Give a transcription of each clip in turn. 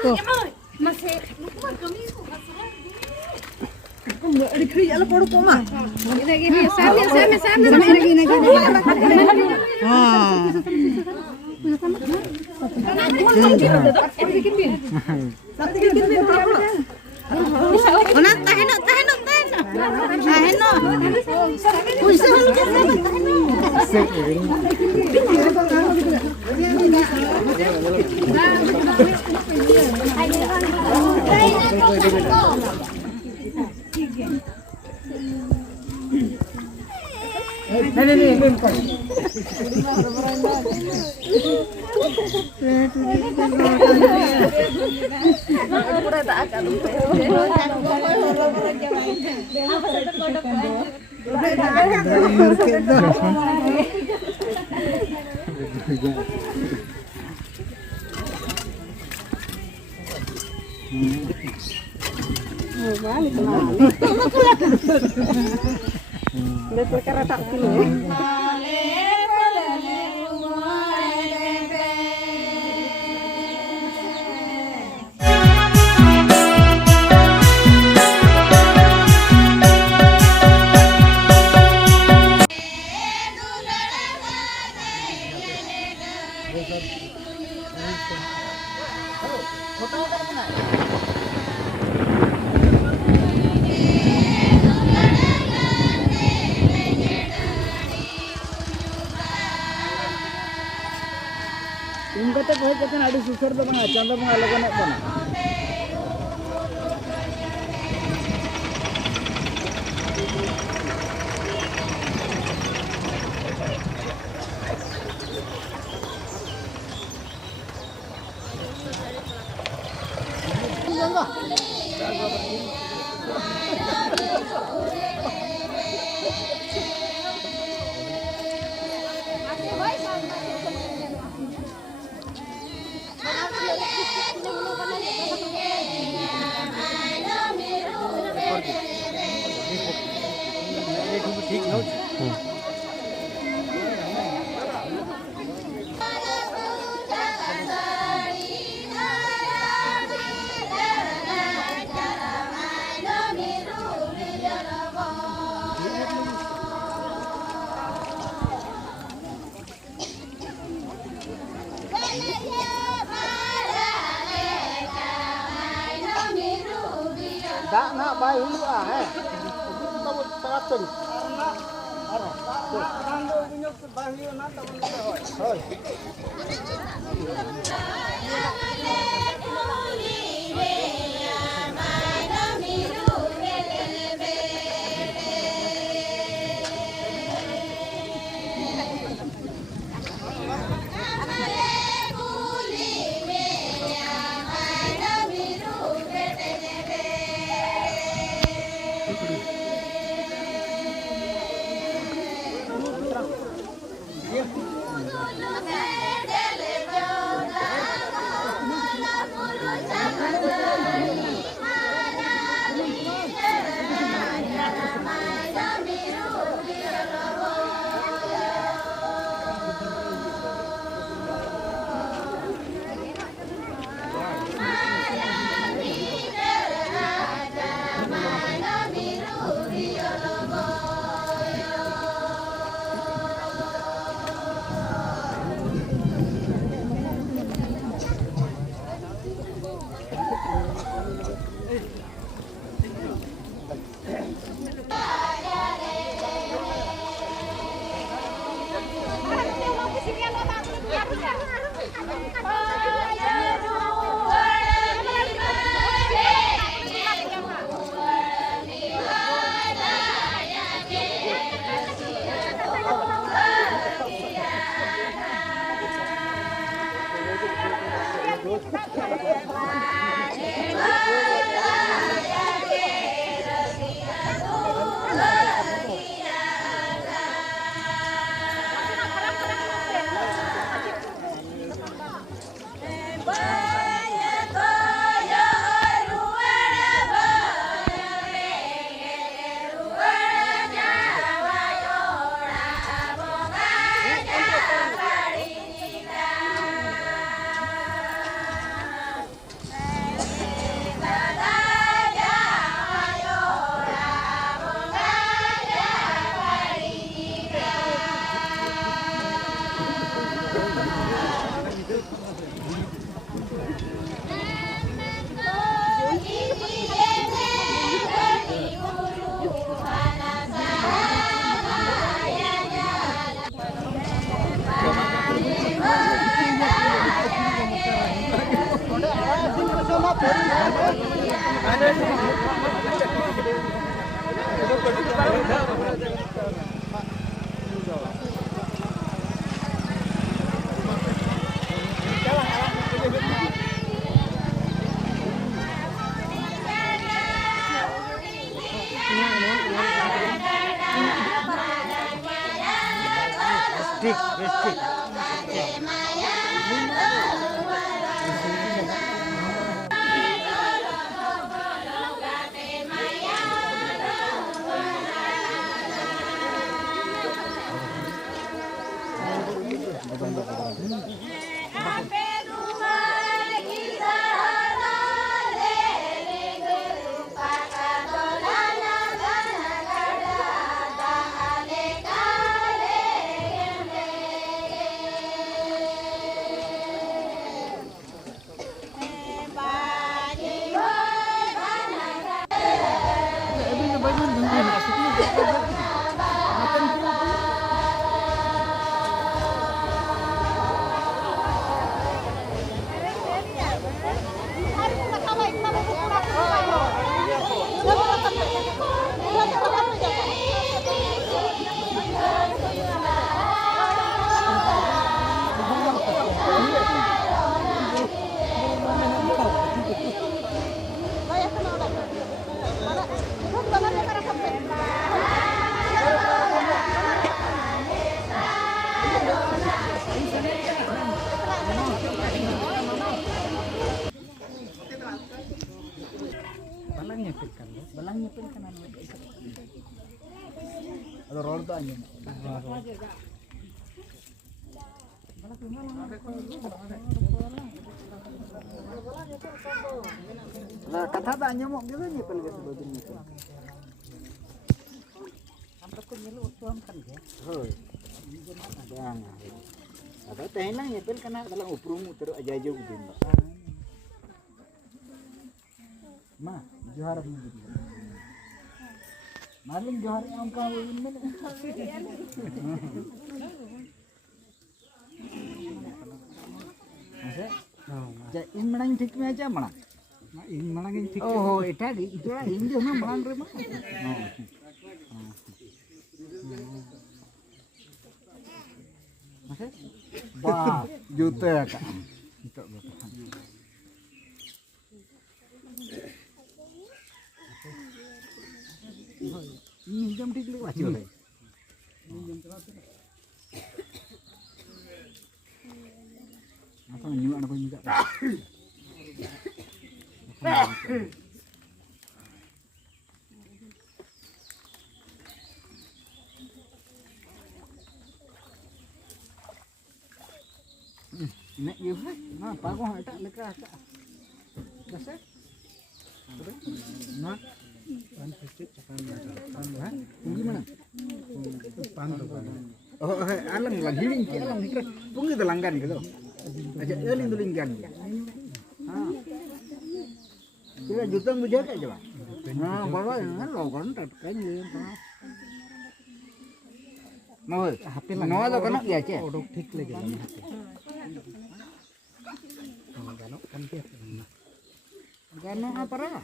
Tuh. Masih kata kau kata ada susur tu bang, canda bang alaga nak bang. Tak nak bayi dulu ah, tahu teratur. Tanda punya bayi nak tahu ni. Ada roll tuh aja. Nah, kata tak nyamuk juga nyepel ke sebagian itu. Sampai pun nyelu tuan kan ya. Hoi. Jangan. Ada tenang nyepel karena dalam uprumu terus aja gitu. Ma, juara begini. Maling juara yang kau ini. Masa? In menang tik me aja mana? In menang tik. Oh, itu lah in dia mana menang rumah. Masa? Bah, juta kak. Itu berapa? Ini jam tik lewat juga. Ini jam terakhir. Apa nyuak apa juga? Nek yo ha, nah pago tak lekah tak. Dasar. Nah, pan pecet cakan ha. Gimana? Pan tuh. Oh, alang lang hiling ki alang hikra. Pungi telanggan gitu. Aja eling tulinggan. Ha. Kira jutang bujaga aja, Pak. Nah, bawa yang lo kan kan ye. Nah, HP lang. Nah, lo kan ya, Cek. Odok ঠিক lagi lang HP. Gano kan dia. Gano apa ra?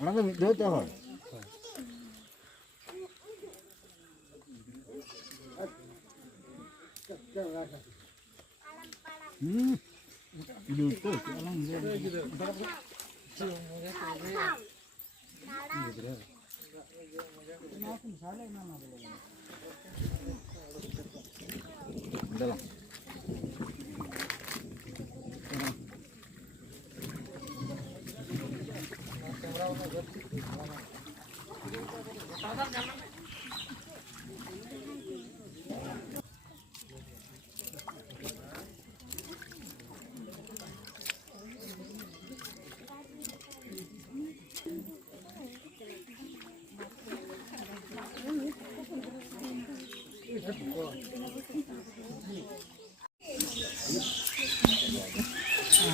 Orang tu dua tahun. Dua tu, orang dia. Dalam.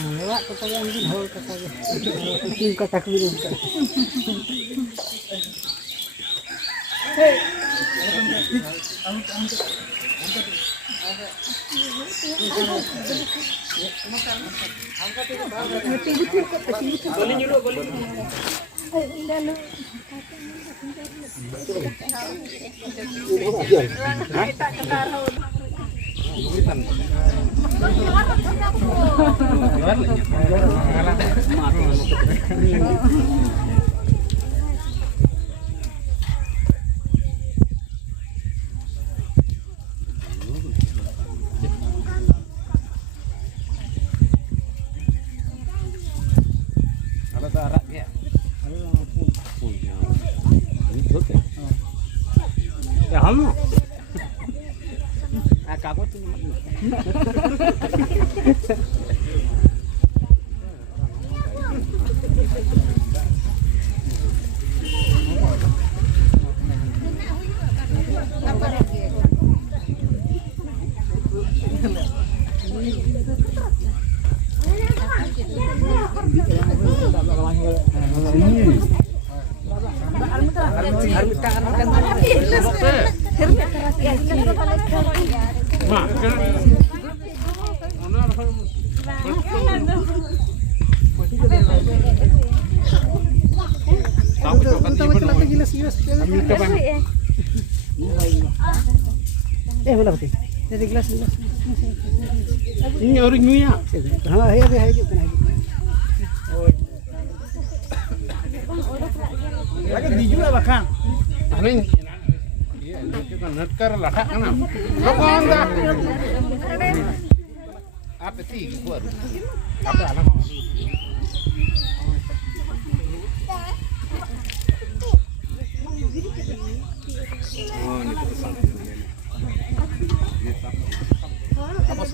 Lewat kata yang ini, hol kata yang ini, kata kiri. Hey. Wala pati. Dari gelas. Ini orang Nuya. Ayo. Lagi dijual bahkan. Ini itu kan nekar lah kan. Lokon dah. Apa sih buat? Apa anak? Oh, ini pesan. Apa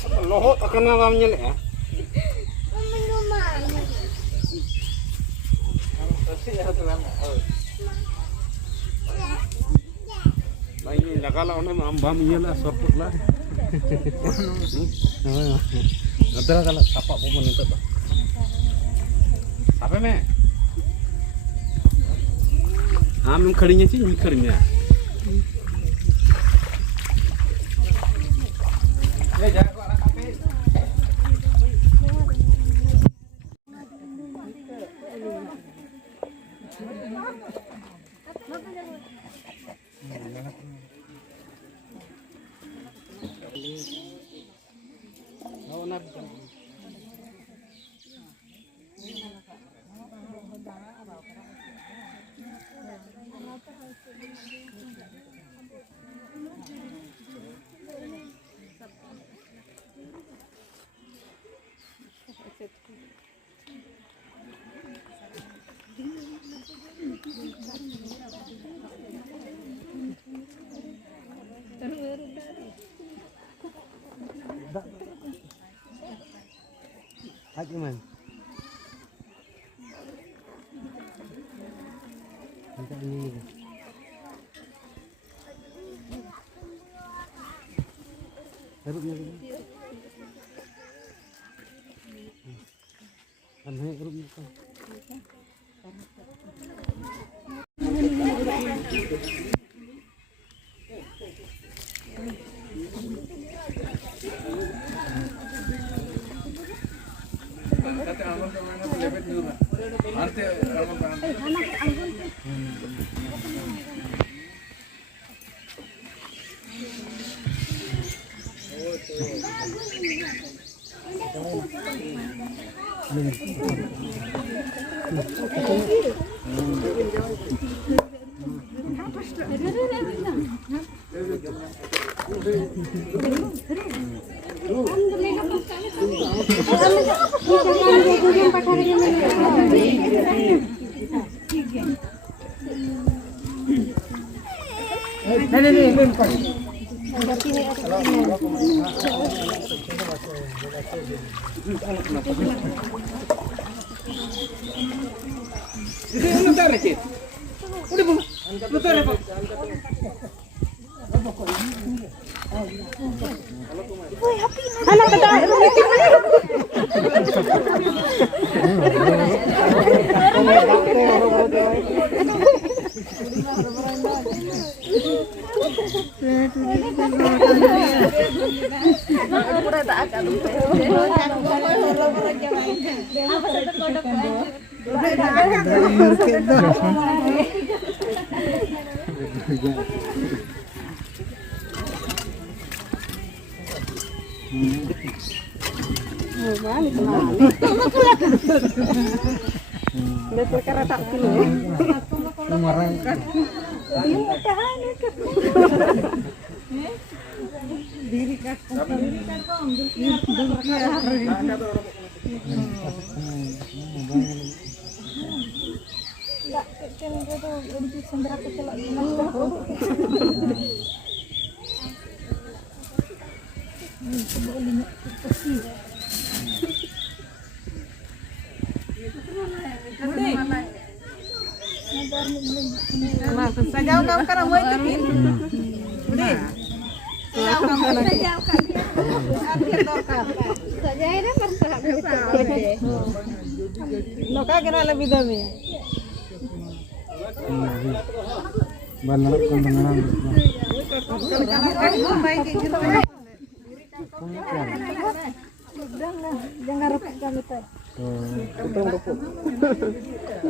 seperti lohot akan namanya ya. Lain kalau orang ambam iyalah soput lah. Ada kalau siapa pun itu tuh. Apa me? Amin karinya sih mikirnya. Hakiman. Untuk ini. Erupnya dulu. Aneh erupnya kan.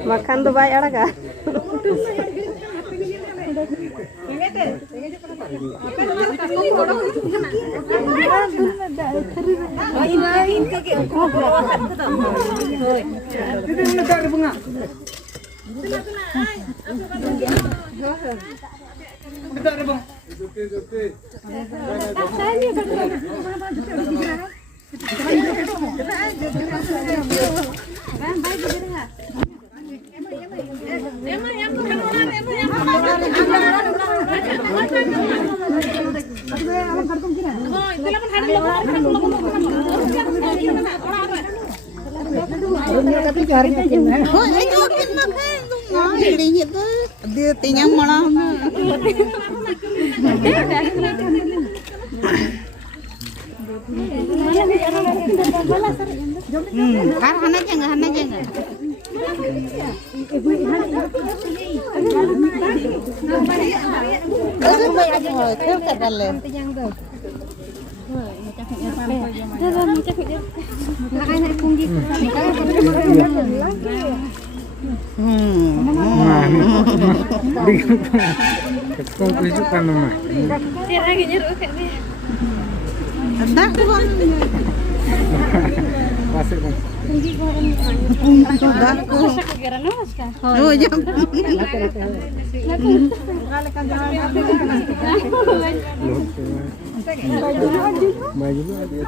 Makan tuh baik ada kah? Dia tinggal malam. Hana jangan.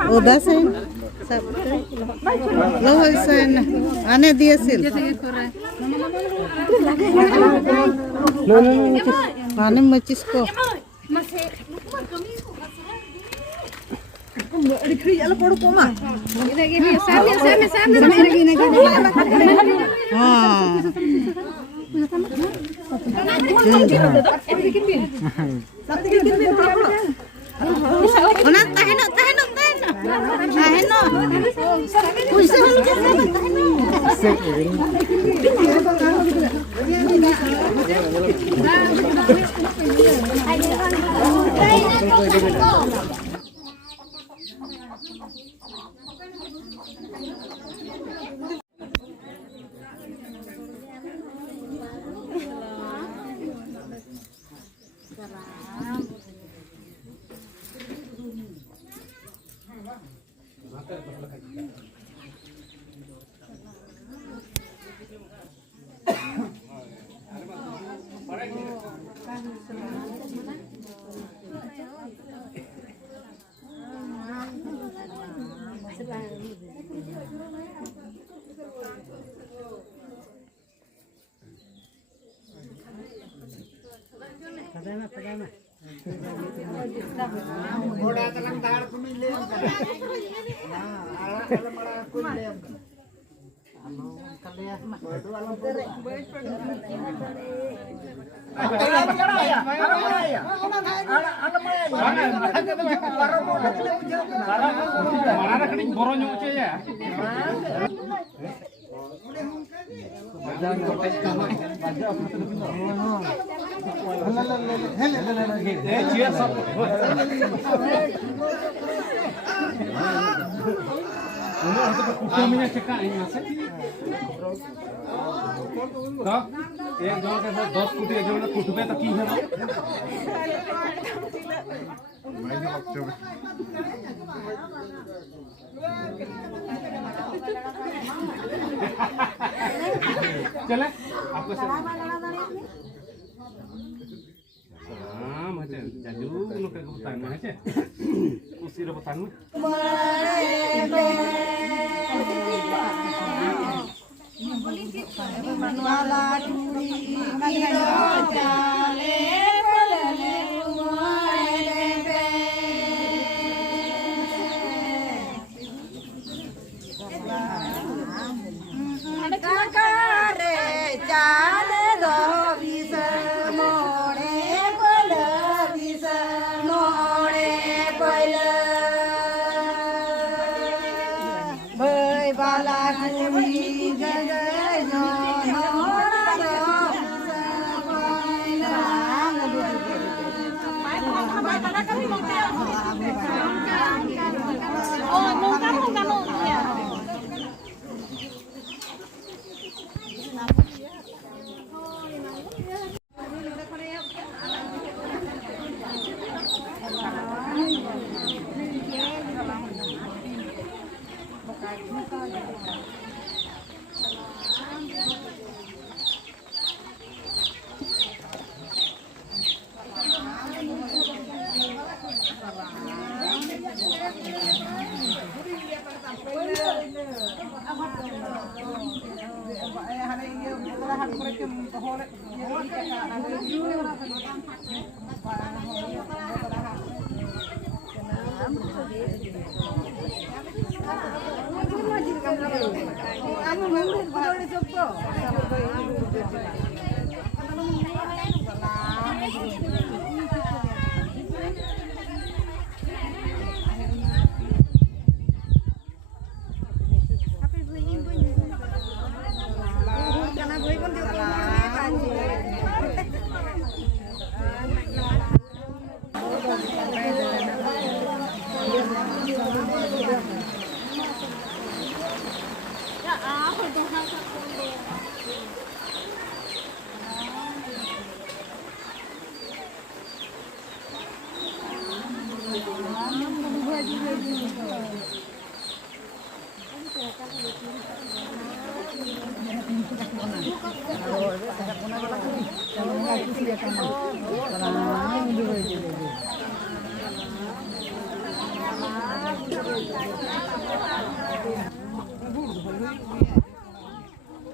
Udah sen, lo sen, aneh dia sen, aneh macis kok. Padama. Goda telang tar kumile. Nah, ala mala kumile. Kukuminya cekak ini masih. Toh, एक जन के साथ 10 कुटी एक जन ने कुटबे तो की है चले आपको सलाम है जाजू नु के बतान में है उसी रे बतान में वाला टूरी गिरो चाले पलले उमारे पे काकारे चाले दो विस मोड़े पल विस मोड़े पल भई वाला टूरी गग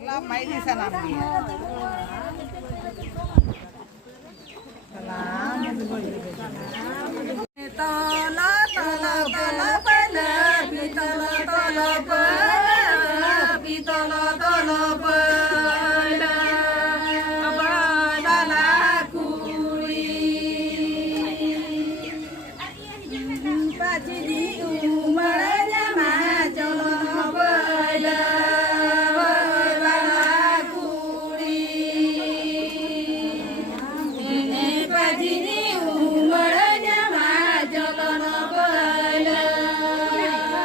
Lamai di sana dia. Tala tala tala pala pitala tala pala pitala tala pala abala kuri pachi di umarnya macam pala Bye.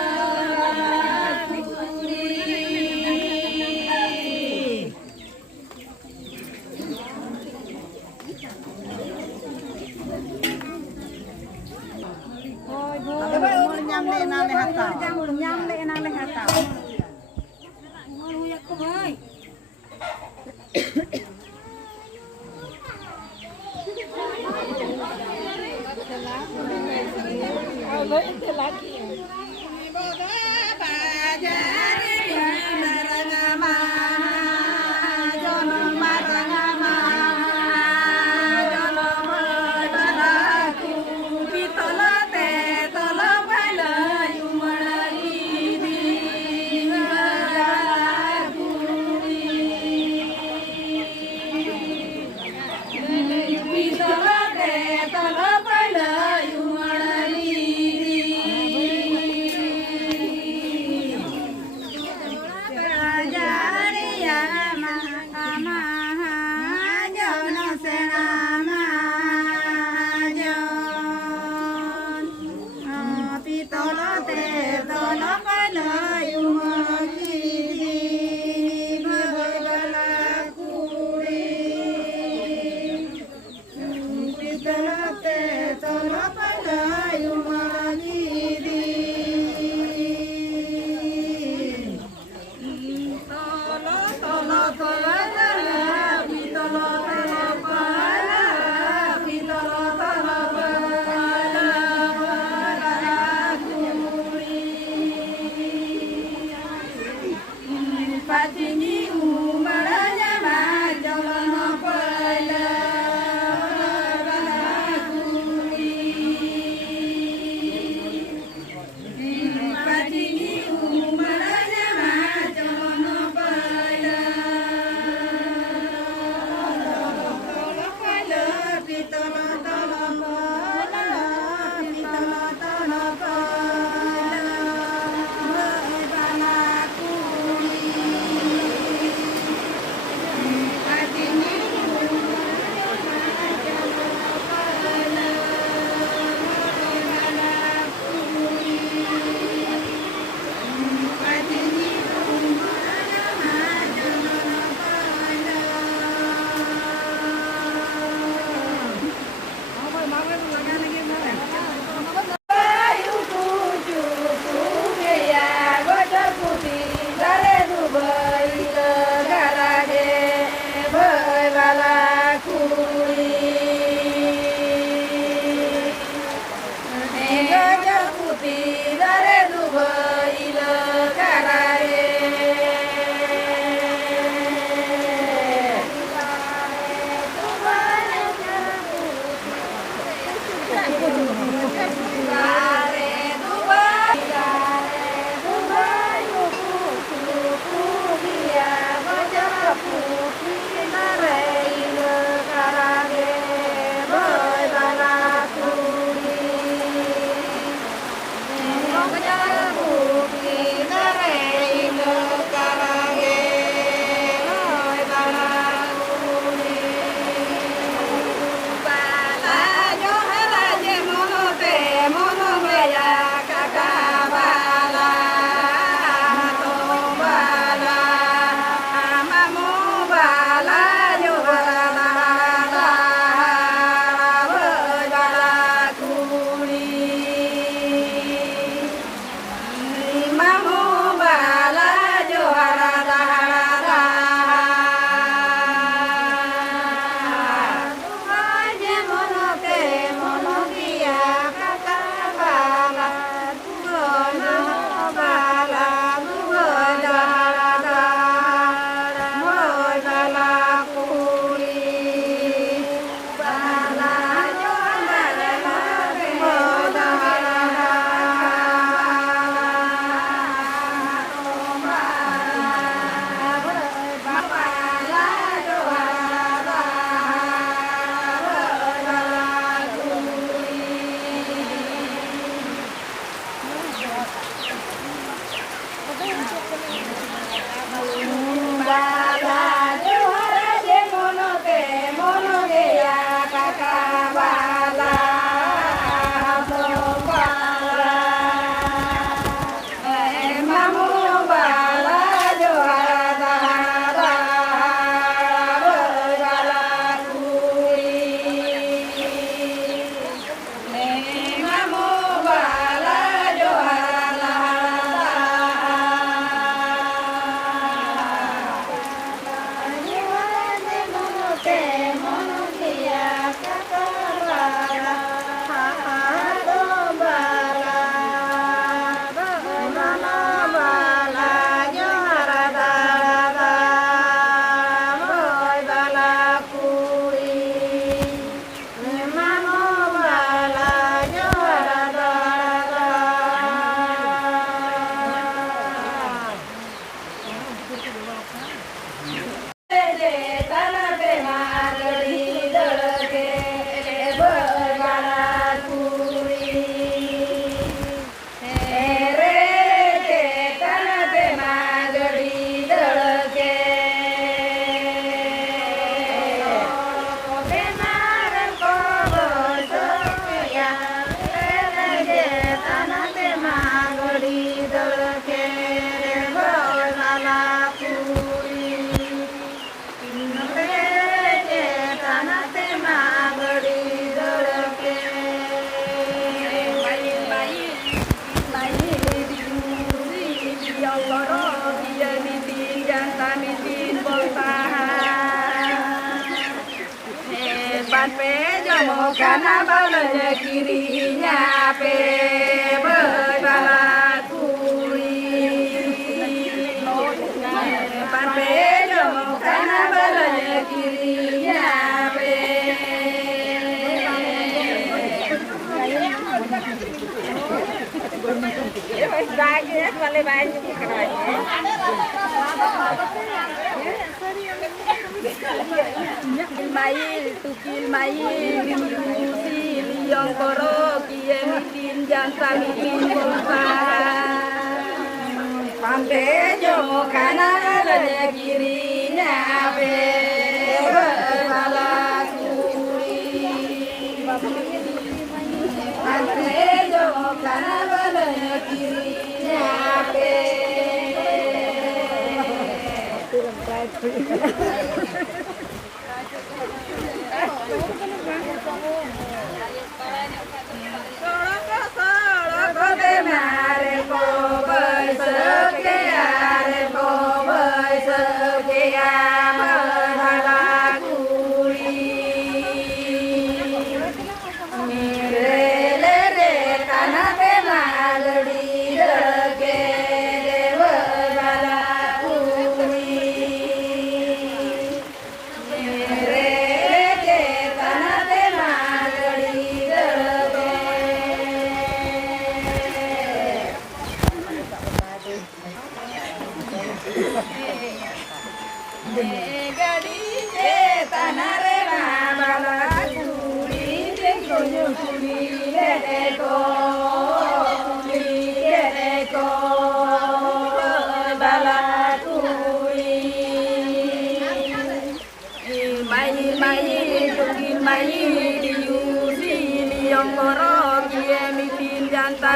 yang koro dia mitin janta mitin boltahan ban pe jomo kana balanya kirinya pe berbala kuri ban pe jomo kana balanya kirinya pe tukil mai si liong koro kie mitin janta mitin bolsa pante jomo kana balanya kirinya pe berbala kuri pante jomo kana balanya kirinya pe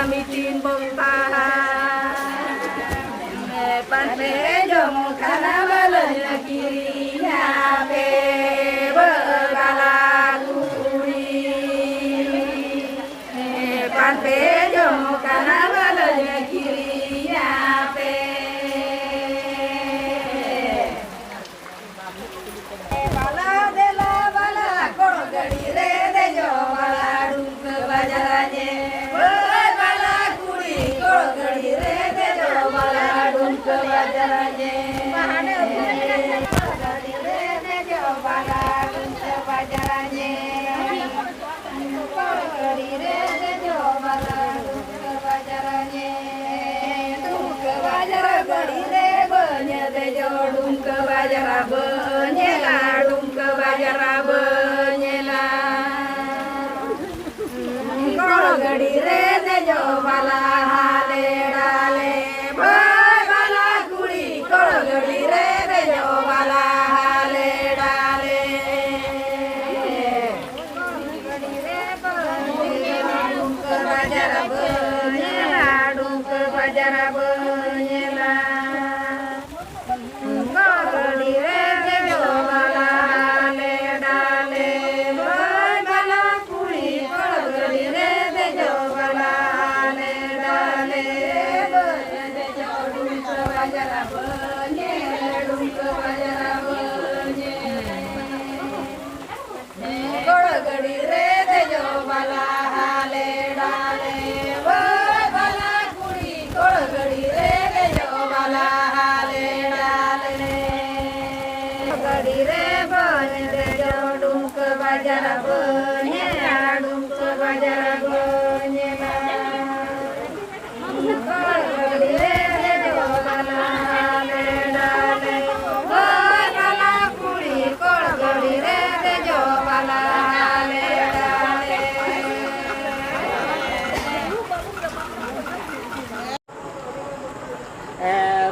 mitin boltahan pante jomo kana balanya kirinya pe berbala kuri pante jomo kana balanya kirinya pe bala de la bala koro gadi re de jo bala duk bajaranye gadi re de jo bala hale dale bala kuri koro gadi re de jo bala hale dale gadi re dum ke bajar benyela dum ke bajar benyela koro gadi re de jo bala hale dale bala kuri koro gadi re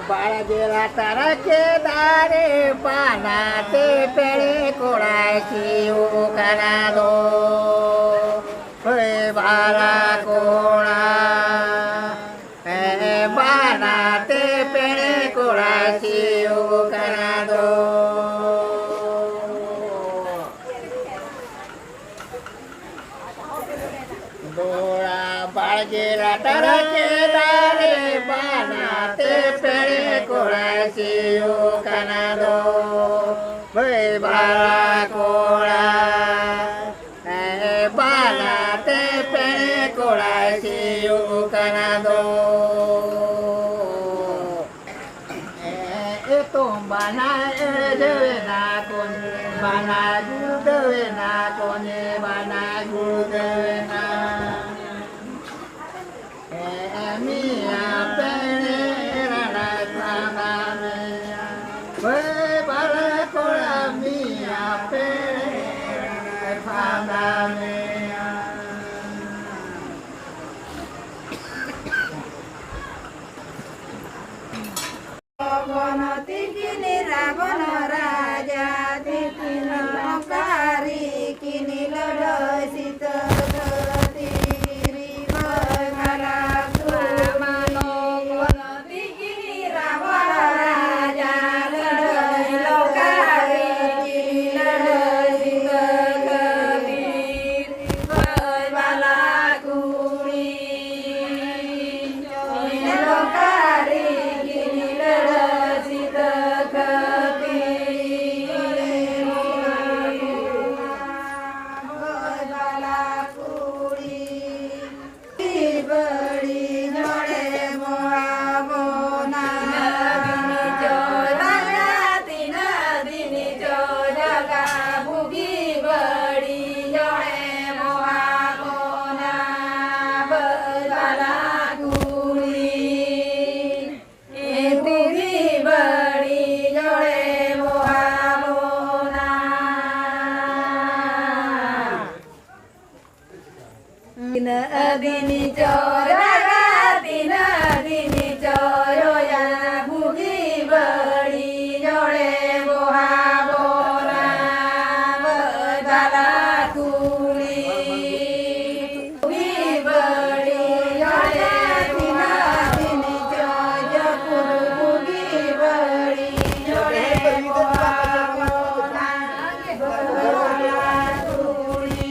बाळगेला तारा के दारे पाना ते पेळे कोळायची उकाना दो होय बाळा कोळा बाना ते पेळे कोळायची उकाना दो डोळा बाळगेला तारा के दारे पाना ते siu kanado với bà cola bala te pe cola siu kanado bana de na con bana de na con bana de na mi apere la sama mea ve para cola mi apere fama mea Bono tikini rabono raja tikini kari kini lodo sito tiri bala mano bono tikini rabono raja lodo kari kini lodo sito tiri bala kuri lodo kari kini lodo Dini coraga tina dini coroya bugi bari jore boha bora badala kuli bugi bari jore tina dini coja pur bugi bari jore boha bora badala kuli